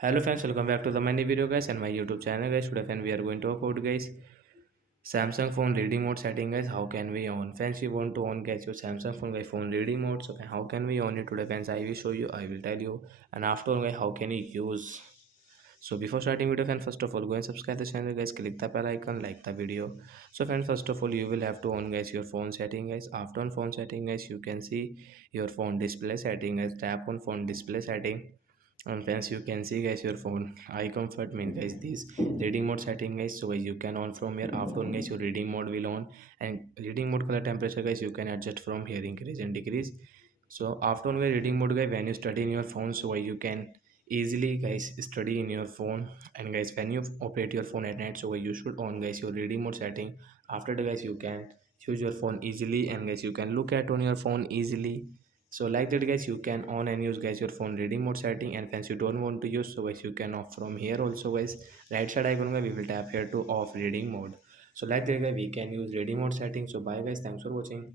Hello friends, welcome back to the many video guys and my YouTube channel guys. Today friend we are going to talk about guys Samsung phone reading mode setting guys. How can we on? Friends, you want to on guys your Samsung phone guys phone reading mode. So how can we on it today friends? I will show you. I will tell you. And after guys, how can you use? So before starting video friends, first of all go and subscribe the channel guys. Click the bell icon, like the video. So friends, first of all you will have to on guys your phone setting guys. After on phone setting guys, you can see your phone display setting guys. Tap on phone display setting, and friends you can see guys your phone eye comfort mean guys this reading mode setting guys. So guys you can on from here. After on guys your reading mode will on, and reading mode color temperature guys you can adjust from here, increase and decrease. So after on guys reading mode guys, when you study in your phone, so guys you can easily guys study in your phone. And guys when you operate your phone at night, so guys you should on guys your reading mode setting. After that guys you can use your phone easily, and guys you can look at on your phone easily. So like that guys you can on and use guys your phone reading mode setting. And once you don't want to use, so guys you can off from here also guys. Right side icon guys, we will tap here to off reading mode. So like that guys we can use reading mode setting. So bye guys, thanks for watching.